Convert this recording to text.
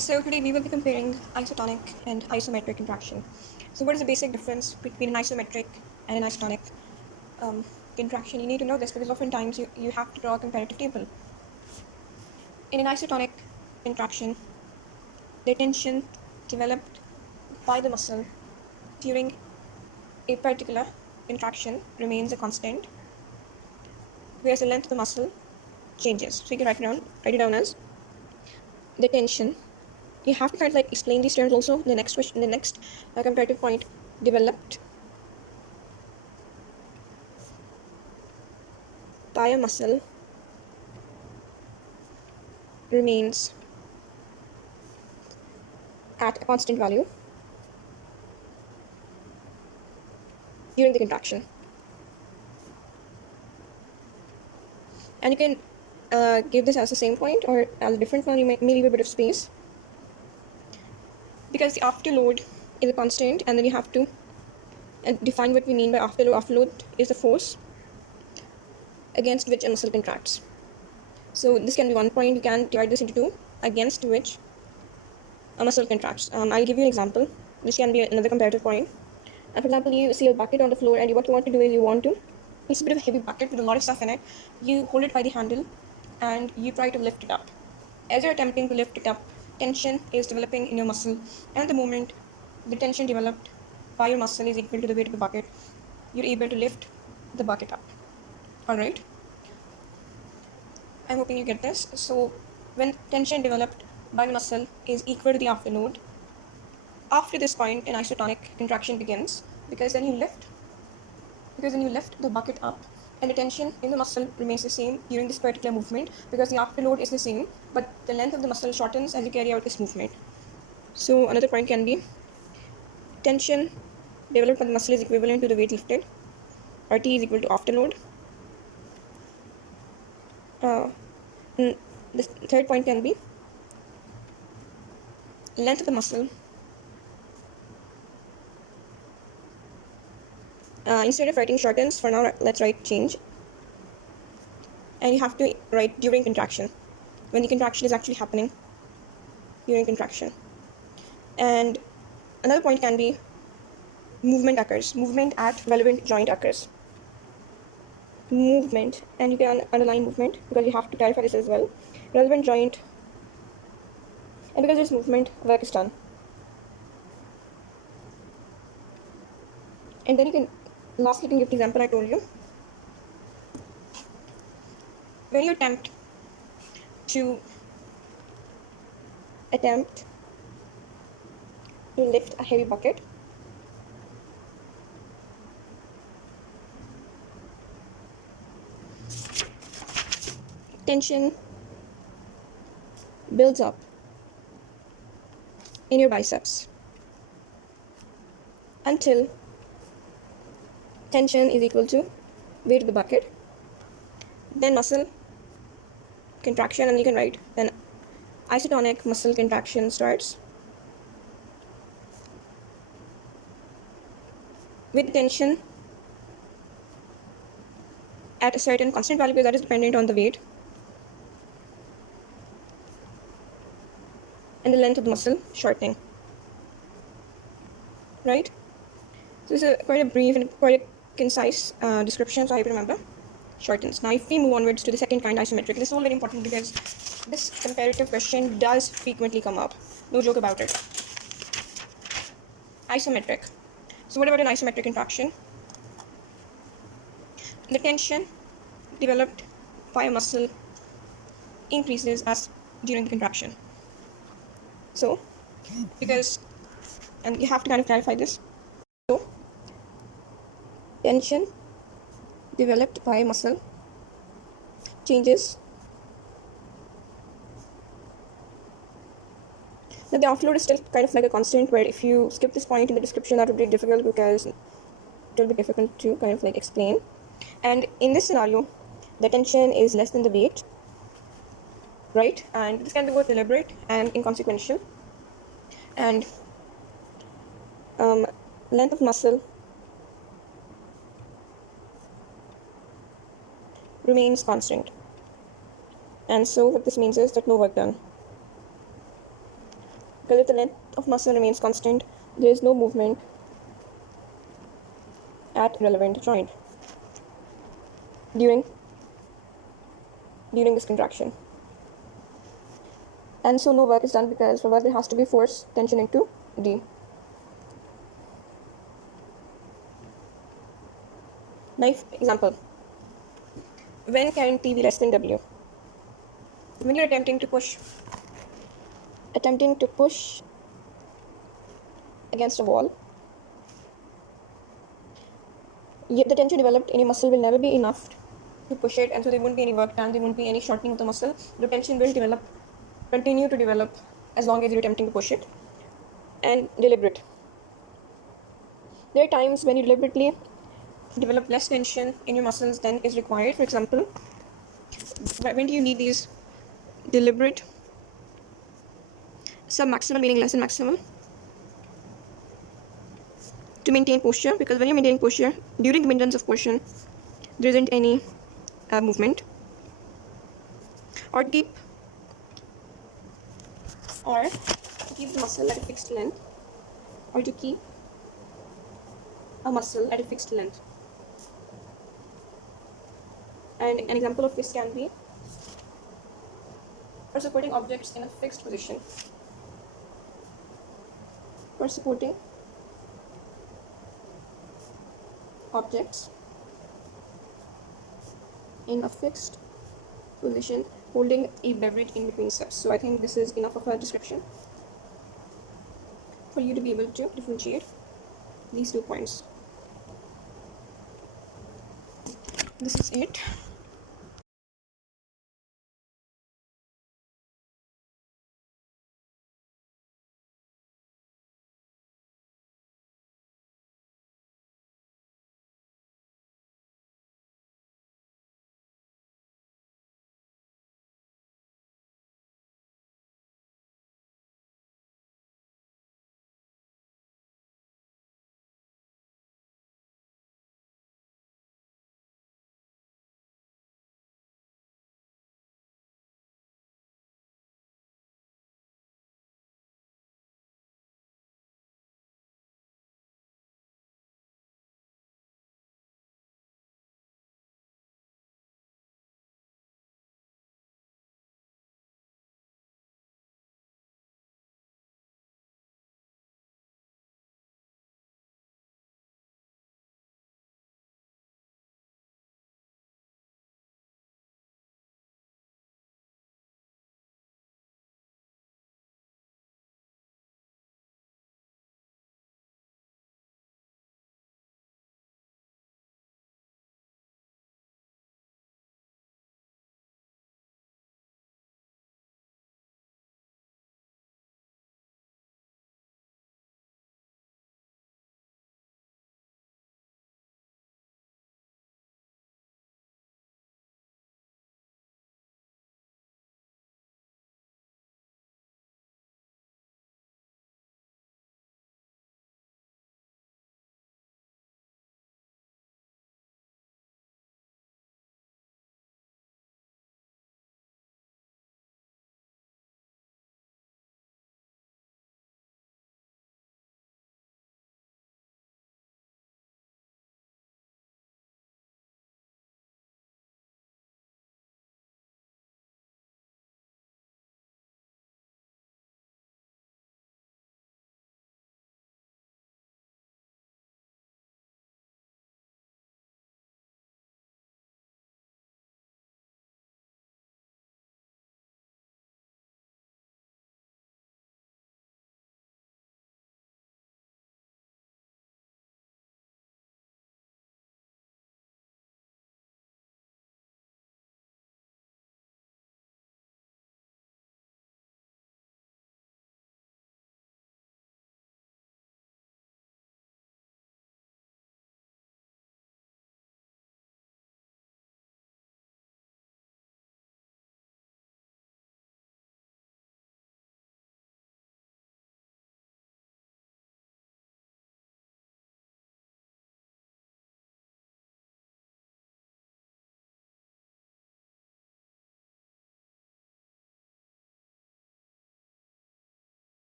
So today we will be comparing isotonic and isometric contraction. So what is the basic difference between an isometric and an isotonic contraction? You need to know this because oftentimes you have to draw a comparative table. In an isotonic contraction, the tension developed by the muscle during a particular contraction remains a constant, whereas the length of the muscle changes. So you can write it down as the tension. You have to kind of like explain these terms also. The next question, the next comparative point, developed by a muscle remains at a constant value during the contraction. And you can give this as the same point or as a different one. You may leave a bit of space because the afterload is a constant, and then you have to define what we mean by afterload. Afterload is the force against which a muscle contracts. So this can be one point. You can divide this into two, against which a muscle contracts. I'll give you an example. This can be another comparative point. For example, you see a bucket on the floor, and what you want to do is it's a bit of a heavy bucket with a lot of stuff in it. You hold it by the handle and you try to lift it up. As you're attempting to lift it up, tension is developing in your muscle, and at the moment the tension developed by your muscle is equal to the weight of the bucket, you're able to lift the bucket up. Alright, I'm hoping you get this. So when tension developed by the muscle is equal to the afterload, after this point an isotonic contraction begins, because then you lift the bucket up, and the tension in the muscle remains the same during this particular movement because the afterload is the same, but the length of the muscle shortens as you carry out this movement. So another point can be tension developed by the muscle is equivalent to the weight lifted, or T is equal to afterload. The third point can be length of the muscle. Instead of writing shortens, for now let's write change. And you have to write during contraction, when the contraction is actually happening during contraction. And another point can be movement occurs. Movement at relevant joint occurs. Movement, and you can underline movement because you have to clarify this as well. Relevant joint, and because there's movement, work is done. And then lastly you can give the example I told you. When you attempt to lift a heavy bucket, tension builds up in your biceps until tension is equal to weight of the bucket. Then muscle contraction, and you can write then isotonic muscle contraction starts with tension at a certain constant value because that is dependent on the weight and the length of the muscle shortening. Right? So this is quite a brief and quite a concise description, so I hope you remember. Shortens. Now if we move onwards to the second kind, isometric, this is all very important because this comparative question does frequently come up. No joke about it. Isometric. So what about an isometric contraction? The tension developed by a muscle increases as during the contraction. So, and you have to kind of clarify this. So, tension developed by a muscle changes. Now the afterload is still kind of like a constant, where if you skip this point in the description that would be difficult because it will be difficult to kind of like explain. And in this scenario, the tension is less than the weight, right? And this can be both deliberate and inconsequential. And length of muscle remains constant. And so what this means is that no work done. Because if the length of muscle remains constant, there is no movement at relevant joint during this contraction. And so no work is done, because for work there has to be force tension into D. Knife example. When can T be less than W? When you're attempting to push against a wall, the tension developed in a muscle will never be enough to push it, and so there won't be any work done, there won't be any shortening of the muscle. The tension will continue to develop as long as you're attempting to push it. And deliberate. There are times when you deliberately develop less tension in your muscles than is required. For example, when do you need these deliberate submaximal, meaning less than maximal, to maintain posture? Because when you're maintaining posture, during the maintenance of posture, there isn't any movement. Or to keep the muscle at a fixed length, or to keep a muscle at a fixed length. And an example of this can be for supporting objects in a fixed position. For supporting objects in a fixed position, holding a beverage in between steps. So I think this is enough of a description for you to be able to differentiate these 2 points. This is it.